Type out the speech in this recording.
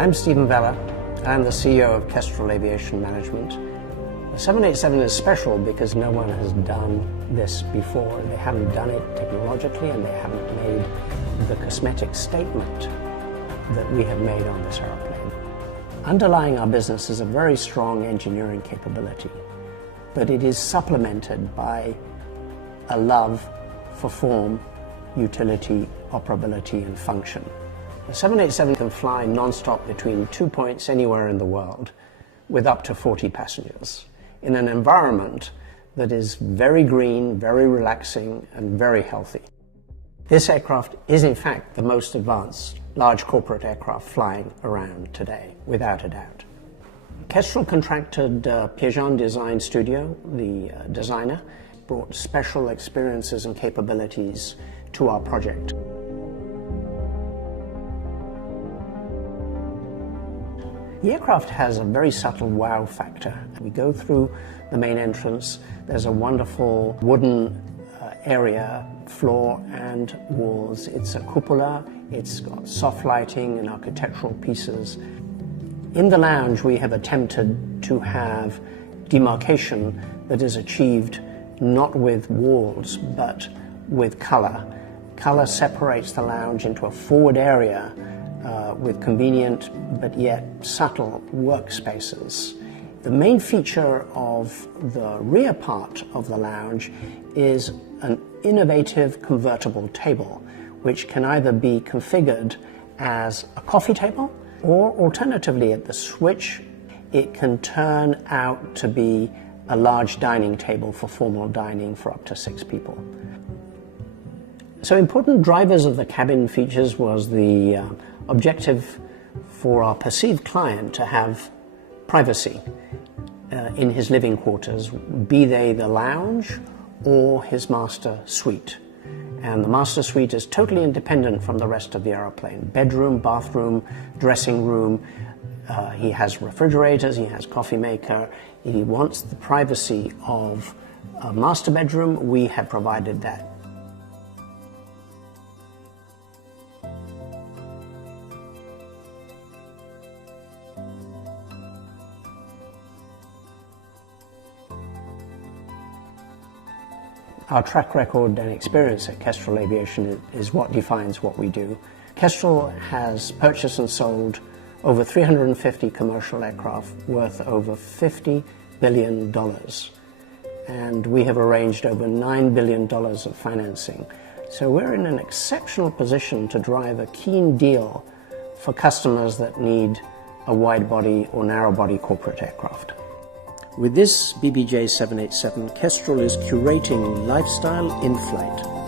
I'm Stephen Vella. I'm the CEO of Kestrel Aviation Management. The 787 is special because no one has done this before. They haven't done it technologically, and they haven't made the cosmetic statement that we have made on this airplane. Underlying our business is a very strong engineering capability, but it is supplemented by a love for form, utility, operability, and function. The 787 can fly non-stop between 2 points anywhere in the world with up to 40 passengers in an environment that is very green, very relaxing, and very healthy. This aircraft is in fact the most advanced large corporate aircraft flying around today, without a doubt. Kestrel contracted Piaget Design Studio, the designer, brought special experiences and capabilities to our project. The aircraft has a very subtle wow factor. We go through the main entrance. There's a wonderful wooden area, floor and walls. It's a cupola. It's got soft lighting and architectural pieces. In the lounge, we have attempted to have demarcation that is achieved not with walls, but with color. Color separates the lounge into a forward area with convenient but yet subtle workspaces. The main feature of the rear part of the lounge is an innovative convertible table, which can either be configured as a coffee table, or alternatively at the switch, it can turn out to be a large dining table for formal dining for up to 6 people. So important drivers of the cabin features was the objective for our perceived client to have privacy in his living quarters, be they the lounge or his master suite. And the master suite is totally independent from the rest of the aeroplane. Bedroom, bathroom, dressing room. He has refrigerators, he has coffee maker. He wants the privacy of a master bedroom. We have provided that. Our track record and experience at Kestrel Aviation is what defines what we do. Kestrel has purchased and sold over 350 commercial aircraft worth over $50 billion. And we have arranged over $9 billion of financing. So we're in an exceptional position to drive a keen deal for customers that need a wide-body or narrow-body corporate aircraft. With this BBJ 787, Kestrel is curating lifestyle in flight.